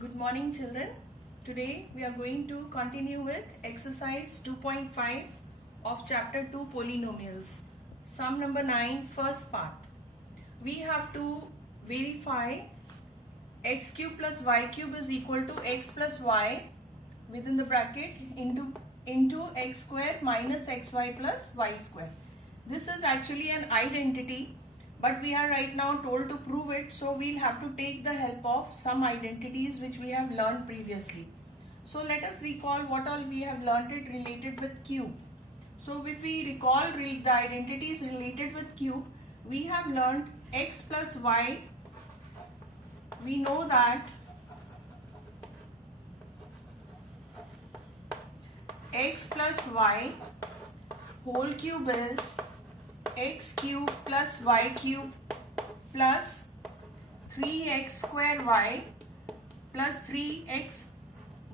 Good morning, children. Today we are going to continue with exercise 2.5 of chapter 2 polynomials. Sum number 9, first part. We have to verify x cube plus y cube is equal to x plus y within the bracket into x square minus xy plus y square. This is actually an identity, but we are right now told to prove it, so we'll have to take the help of some identities which we have learned previously. So let us recall what all we have learned it related with cube. So if we recall the identities related with cube, we have learned x plus y. We know that x plus y whole cube is x cube plus y cube plus 3x square y plus 3x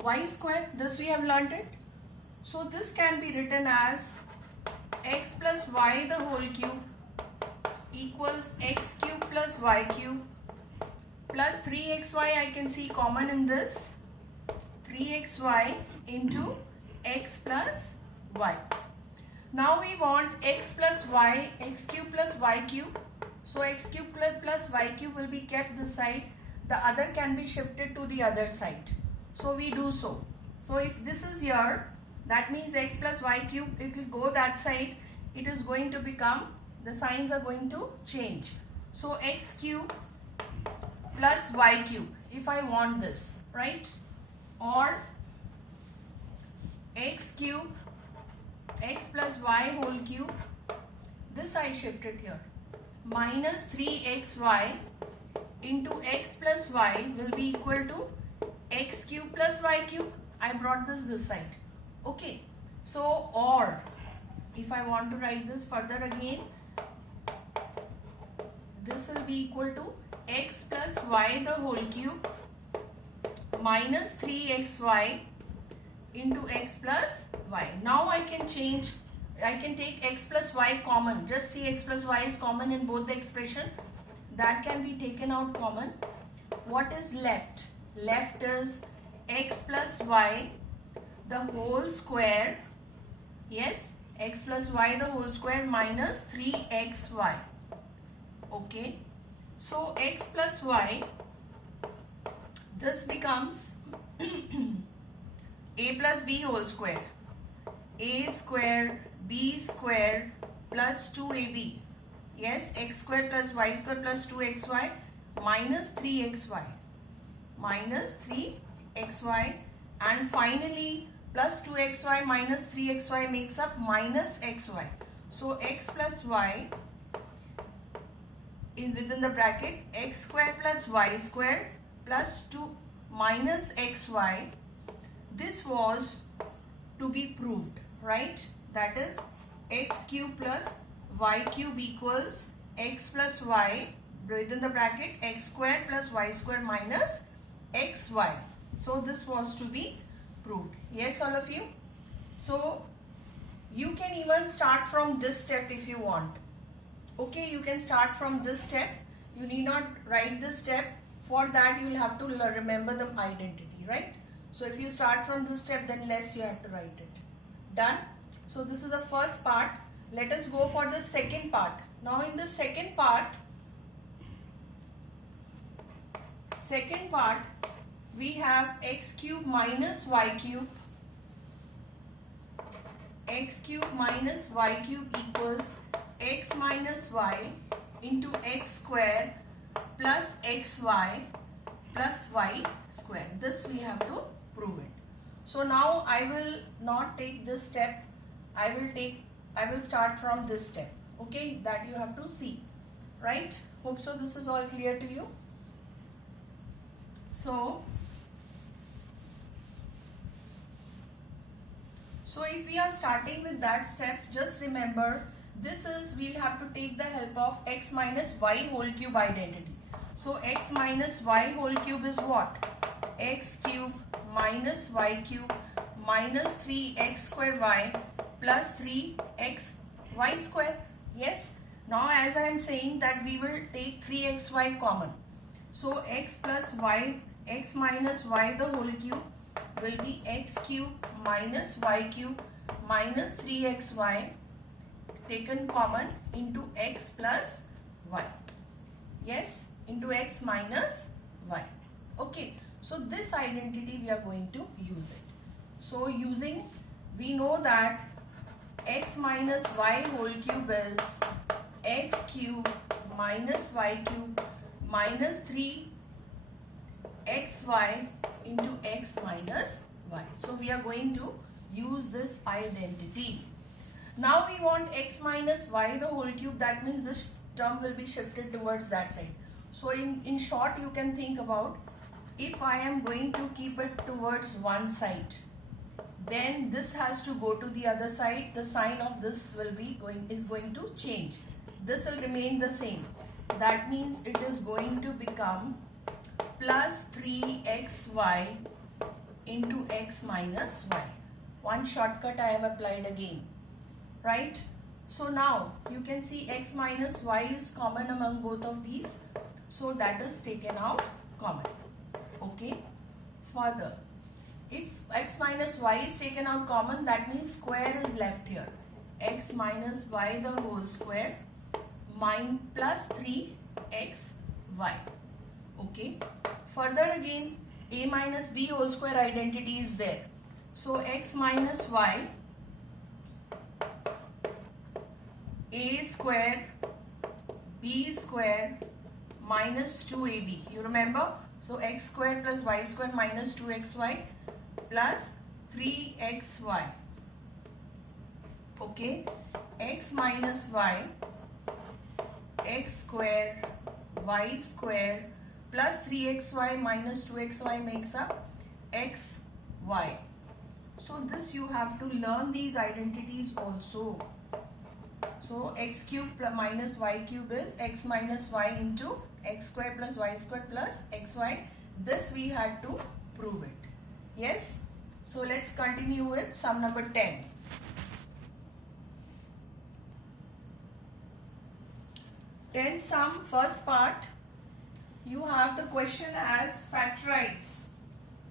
y square. This we have learnt it. So this can be written as x plus y the whole cube equals x cube plus y cube plus 3xy. I can see common in this, 3xy into x plus y. Now we want x plus y, x cube plus y cube. So x cube plus y cube will be kept this side. The other can be shifted to the other side. So we do so. So if this is here, that means x plus y cube, it will go that side. It is going to become, the signs are going to change. So x cube plus y cube, if I want this, right? Or x cube, x plus y whole cube, this I shifted here, minus 3xy into x plus y will be equal to x cube plus y cube. I brought this side. Okay, so or if I want to write this further again, this will be equal to x plus y the whole cube minus 3xy into x plus y. Now I can change, I can take x plus y common. Just see, x plus y is common in both the expression. That can be taken out common. What is left? Left is x plus y the whole square. Yes, x plus y the whole square minus 3xy. Okay, so x plus y, this becomes a plus b whole square, a square b square plus 2ab. Yes, x square plus y square plus 2xy minus 3xy minus 3xy, and finally plus 2xy minus 3xy makes up minus xy. So x plus y is within the bracket x square plus y square plus 2 minus xy. This was to be proved, right? That is x cube plus y cube equals x plus y within the bracket x square plus y square minus xy. So this was to be proved. Yes, all of you? So you can even start from this step if you want. Okay, you can start from this step. You need not write this step. For that you will have to remember the identity, right? So if you start from this step, then less you have to write it. Done? So this is the first part. Let us go for the second part. Now in the second part, we have x cube minus y cube. X cube minus y cube equals x minus y into x square plus xy plus y square. This we have to prove it. So now I will not take this step. I will start from this step. Okay, that you have to see, right? Hope so this is all clear to you. So if we are starting with that step, just remember this is, we'll have to take the help of x minus y whole cube identity. So x minus y whole cube is what? X cube minus y cube minus 3x square y plus 3x y square. Yes. Now as I am saying that we will take 3xy common. So x plus y, x minus y the whole cube will be x cube minus y cube minus 3xy taken common into x plus y. Yes, into x minus y. Okay, so this identity we are going to use it. So using, we know that x minus y whole cube is x cube minus y cube minus 3xy into x minus y. So we are going to use this identity. Now we want x minus y the whole cube, that means this term will be shifted towards that side. So in short, you can think about, if I am going to keep it towards one side, then this has to go to the other side. The sign of this is going to change. This will remain the same. That means it is going to become plus 3xy into x minus y. One shortcut I have applied again, right? So now you can see x minus y is common among both of these. So that is taken out common. Okay. Further, if x minus y is taken out common, that means square is left here. X minus y the whole square plus 3xy. Okay. Further again, a minus b whole square identity is there. So x minus y, a square b square minus 2ab. You remember? So x square plus y square minus 2xy plus 3xy. Okay. X minus y, x square y square plus 3xy minus 2xy makes up xy. So this you have to learn these identities also. So x cube minus y cube is x minus y into x square plus y square plus xy. This we had to prove it. Yes. So let's continue with sum number 10. 10 sum, first part. You have the question as factorize.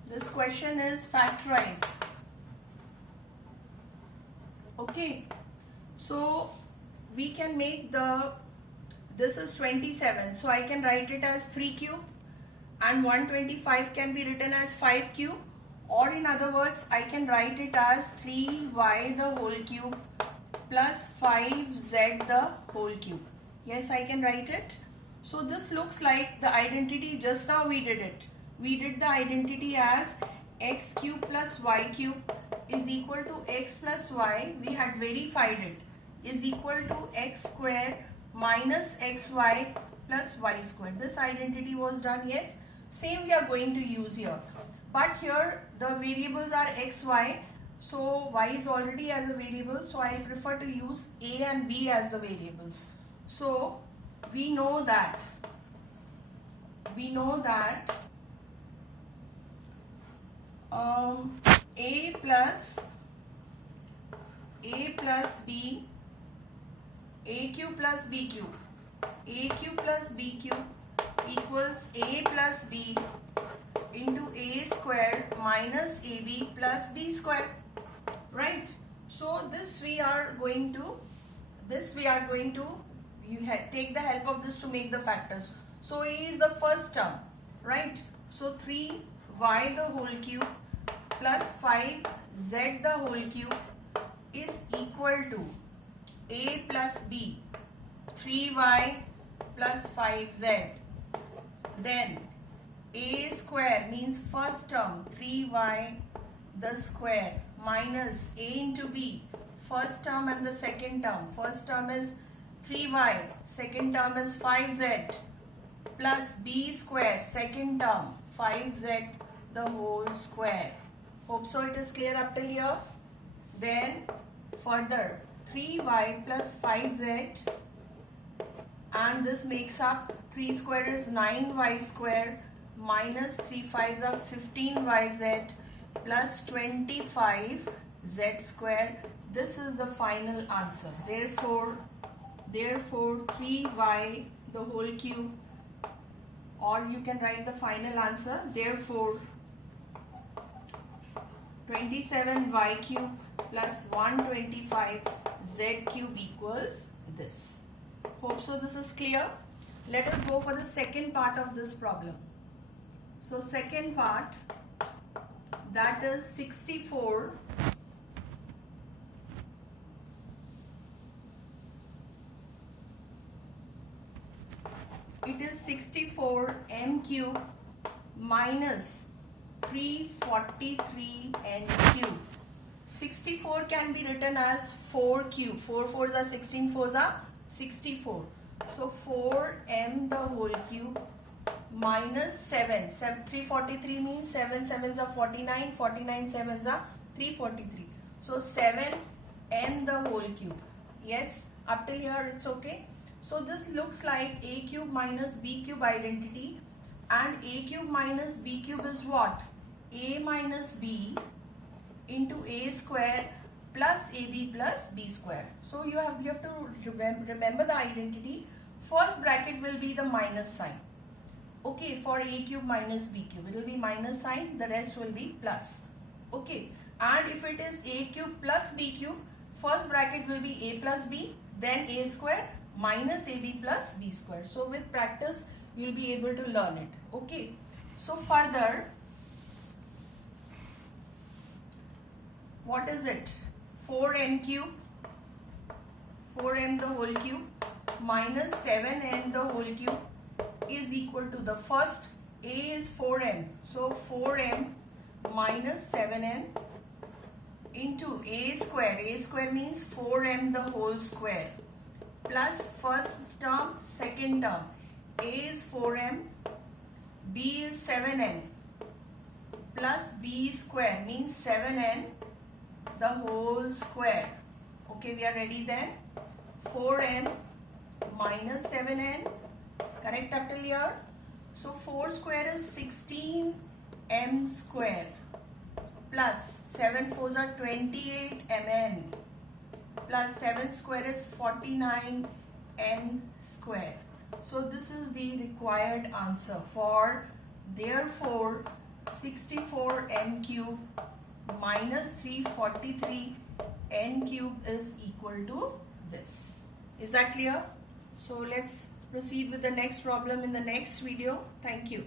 This question is factorize. Okay. So we can make this is 27. So I can write it as 3 cube and 125 can be written as 5 cube, or in other words, I can write it as 3y the whole cube plus 5z the whole cube. Yes, I can write it. So this looks like the identity just now we did it. We did the identity as x cube plus y cube is equal to x plus y. We had verified it is equal to x square minus xy plus y square. This identity was done. Yes, same we are going to use here. But here the variables are x, y. So y is already as a variable. So I prefer to use a and b as the variables. So we know that a plus b, a cube plus b cube, a cube plus b cube equals a plus b into a square minus ab plus b square, right? So this we are going to take the help of this to make the factors. So a is the first term, right? So 3y the whole cube plus 5z the whole cube is equal to a plus b, 3y plus 5z. Then a square means first term 3y the square minus a into b, first term and the second term. First term is 3y, second term is 5z plus b square, second term 5z the whole square. Hope so it is clear up till here. Then further 3y plus 5z, and this makes up 3 square is 9y square minus 3 5s are 15yz plus 25z square. This is the final answer. Therefore 3y the whole cube or you can write the final answer. Therefore, 27y cube plus 125z cube equals this. Hope so this is clear. Let us go for the second part of this problem. So second part, that is 64 it is 64 m cube minus 343 n cube. 64 can be written as 4 cube. 4 fours are 16, fours are 64. So 4m the whole cube minus 7. 343 means 7 sevens are 49, 49 sevens are 343. So 7m the whole cube. Yes, up till here it's okay. So this looks like a cube minus b cube identity, and a cube minus b cube is what? A minus b into a square plus ab plus b square. So you have to remember the identity. First bracket will be the minus sign. Okay, for a cube minus b cube, it will be minus sign, the rest will be plus. Okay, and if it is a cube plus b cube, first bracket will be a plus b, then a square minus ab plus b square. So with practice, you will be able to learn it. Okay, so further, what is it? 4m cube, 4m the whole cube minus 7n the whole cube is equal to, the first a is 4m, so 4m minus 7n into a square means 4m the whole square, plus first term, second term, a is 4m, b is 7n, plus b square means 7n the whole square. Okay, we are ready then. 4m minus 7n, correct up till here? So 4 square is 16m square plus 7 fours are 28mn plus 7 square is 49n square. So this is the required answer for, therefore 64m cube minus 343 n cube is equal to this. Is that clear? So let's proceed with the next problem in the next video. Thank you.